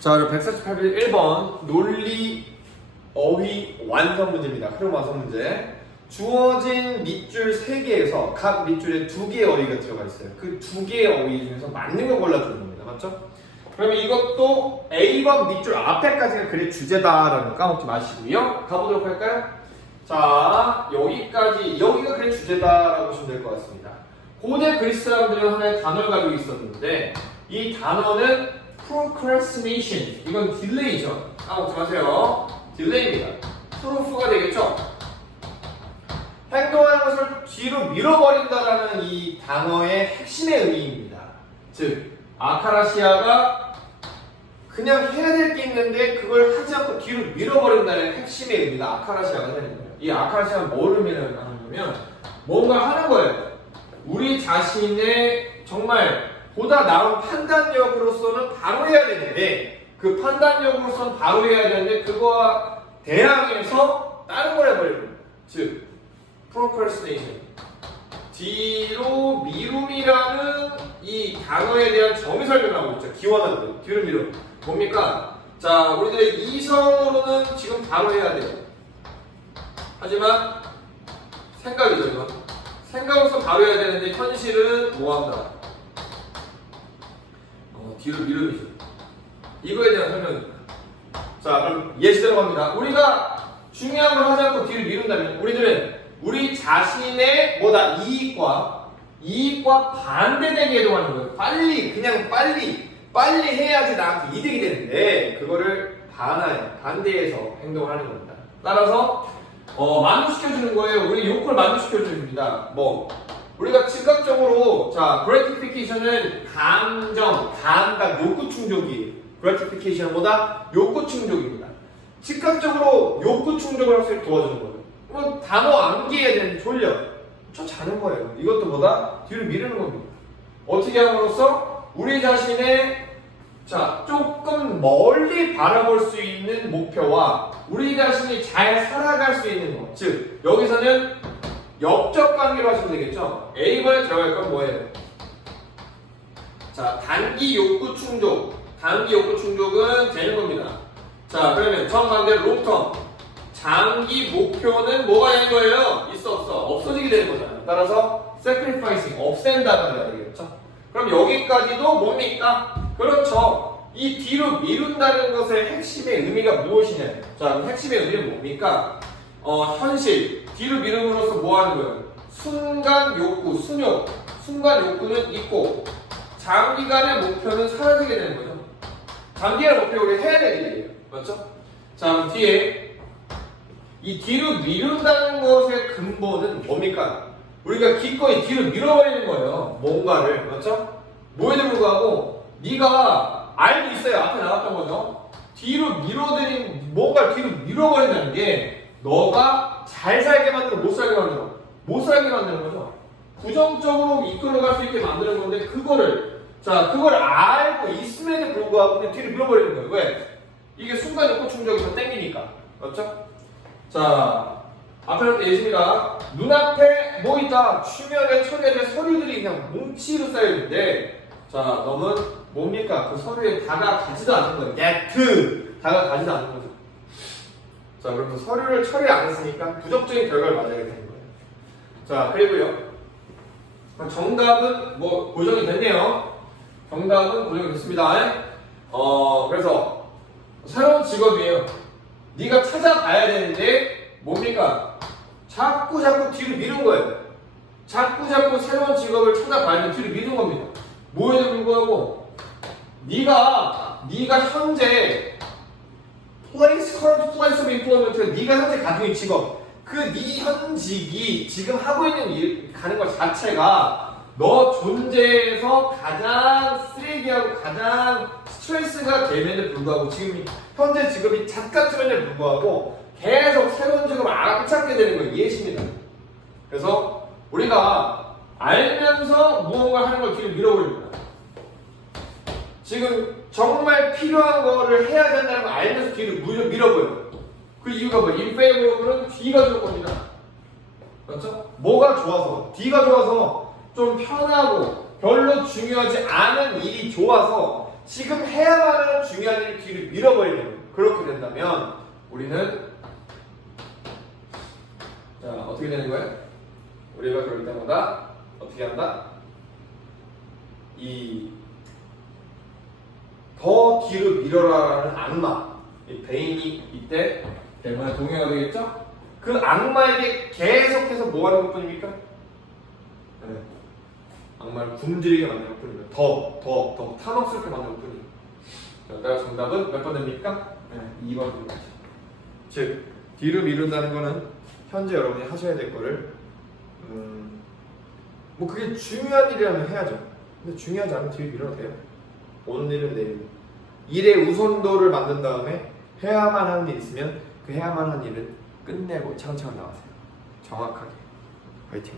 자, 그럼 148일 1번 논리 어휘 완성 문제입니다. 흐름 완성 문제. 주어진 밑줄 3개에서 각 밑줄에 2개의 어휘가 들어가 있어요. 그 2개의 어휘 중에서 맞는 거 골라주는 겁니다. 맞죠? 그러면 이것도 A번 밑줄 앞에까지가 그래 주제다라는 거 까먹지 마시고요. 가보도록 할까요? 자, 여기까지, 여기가 그래 주제다라고 보시면 될 것 같습니다. 고대 그리스 사람들은 하나의 단어를 가지고 있었는데, 이 단어는 procrastination. 이건 딜레이죠. 까먹지 마세요. 딜레이입니다. 프로프가 되겠죠? 행동하는 것을 뒤로 밀어버린다라는 이 단어의 핵심의 의미입니다. 즉, 아카라시아가 그냥 해야 될 게 있는데 그걸 하지 않고 뒤로 밀어버린다는 핵심의 의미가 아카라시아가 되는 거예요. 이 아카라시아가 뭐를 의미하냐면 뭔가 하는 거예요. 우리 자신의 정말 보다 나은 판단력으로서는 바로 해야 되는데 그 판단력으로서는 바로 해야 되는데 그거와 대항해서 다른 걸 해버리는. 즉 procrastination 뒤로 미룸이라는 이 단어에 대한 정의 설명하고 있죠. 기원하는 뒤로 미룸 뭡니까? 자 우리들의 이성으로는 지금 바로 해야 돼요. 하지만 생각이죠 이건. 생각으로서 바로 해야 되는데 현실은 뭐한다? 어, 뒤로 미룸이죠. 이거에 대한 설명입니다. 자 그럼 예시대로 갑니다. 우리가 중요한 걸 하지 않고 뒤로 미룬다면 우리들은 우리 자신의 뭐다 이익과 이익과 반대되게 해동하는 거예요. 빨리 그냥 빨리 빨리 해야지 나한테 이득이 되는데 그거를 반하에 반대해서 행동을 하는 겁니다. 따라서 어, 만족시켜주는 거예요. 우리 욕구를 만족시켜줍니다. 뭐 우리가 즉각적으로 자 gratification은 감정, 감각, 욕구 충족이에요. gratification보다 욕구 충족입니다. 즉각적으로 욕구 충족을 할수 있게 도와주는 거예요. 그럼 단어 암기해야 되는데 졸려. 저 자는 거예요. 이것도 뭐다? 뒤로 미루는 겁니다. 어떻게 함으로써 우리 자신의 자 조금 멀리 바라볼 수 있는 목표와 우리 자신이 잘 살아갈 수 있는 것. 즉 여기서는 역적 관계로 하시면 되겠죠. A번에 들어갈 건 뭐예요? 자 단기 욕구 충족. 단기 욕구 충족은 되는 겁니다. 자 그러면 정반대로 롱텀. 장기 목표는 뭐가 되는 거예요? 있어 없어 없어지게 되는 거잖아요. 따라서 sacrificing 없앤다는 얘기겠죠. 그럼 여기까지도 뭡니까? 그렇죠. 이 뒤로 미룬다는 것의 핵심의 의미가 무엇이냐? 자, 핵심의 의미는 뭡니까? 어, 현실. 뒤로 미룸으로써 뭐 하는 거예요? 순간 욕구, 순욕. 순간 욕구는 있고, 장기간의 목표는 사라지게 되는 거죠. 장기간의 목표 우리 해야 될 일이에요. 맞죠? 자, 그럼 뒤에 이 뒤로 미룬다는 것의 근본은 뭡니까? 우리가 기꺼이 뒤로 밀어버리는 거예요. 뭔가를 맞죠? 뭐에도 불구하고 네가 알고 있어요. 앞에 나왔던 거죠. 뒤로 밀어드린 뭔가를 뒤로 밀어버린다는 게 너가 잘 살게 만들고 못 살게 거. 못 살게 만드는 거죠. 부정적으로 이끌어갈 수 있게 만드는 건데 그거를 자 그걸 알고 있음에도 불구하고 그냥 뒤로 밀어버리는 거예요. 왜? 이게 순간 욕구 충족이 더 땡기니까. 맞죠? 자, 앞에 놨던 예시입니다. 눈앞에 뭐 있다? 추면에 처리된 서류들이 그냥 뭉치로 쌓여있는데, 자, 너는 뭡니까? 그 서류에 다가 가지도 않는 거예요. yet. 다가 가지도 않는 거죠. 자, 그럼 그 서류를 처리 안 했으니까 부정적인 결과를 맞아야 되는 거예요. 자, 그리고요. 정답은 뭐 고정이 됐네요. 정답은 고정이 됐습니다. 어, 그래서 새로운 직업이에요. 네가 찾아가야 되는데 뭡니까? 자꾸 자꾸 뒤로 미룬 거예요. 자꾸 자꾸 새로운 직업을 찾아가야 되는 뒤로 미룬 겁니다. 뭐에도 불구하고 네가 네가 현재 place of employment 네가 현재 가지고 있는 직업 그 네 현직이 지금 하고 있는 일 가는 것 자체가 너 존재에서 가장 쓰레기하고 가장 스트레스가 됨에도 불구하고 지금 현재 직업이 작가쯤에도 불구하고 계속 새로운 직업을 안 찾게 되는 거 이해십니다. 그래서 우리가 알면서 무언가 하는 걸 뒤로 밀어버립니다. 지금 정말 필요한 거를 해야 된다는 걸 알면서 뒤로 밀어, 밀어버려요. 그 이유가 뭐? 인페이버는 D가 좋을 겁니다. 맞죠? 뭐가 좋아서? D가 좋아서 좀 편하고 별로 중요하지 않은 일이 좋아서 지금 해야만 하는 중요한 일을 뒤로 밀어버리는 그렇게 된다면 우리는 자 어떻게 되는 거예요? 우리가 그럴 때마다 어떻게 한다? 이 더 뒤로 밀어라라는 악마 이 베인이 이때 대만에 동요가 되겠죠? 그 악마에게 계속해서 뭐 하는 것 뿐입니까? 네. 악마를 굶주리게 만드는 것 뿐이에요. 더, 더, 더 탐욕스럽게 만드는 것 뿐이에요. 자, 따라 정답은 몇 번 됩니까? 네, 2번 됩니다. 즉, 뒤로 미룬다는 거는 현재 여러분이 하셔야 될 거를 음, 뭐 그게 중요한 일이라면 해야죠. 근데 중요하지 않으면 뒤로 밀어도 돼요. 오늘 일은 내일. 일의 우선도를 만든 다음에 해야만 하는 일 있으면 그 해야만 하는 일을 끝내고 차근차근 나가세요. 정확하게. 화이팅.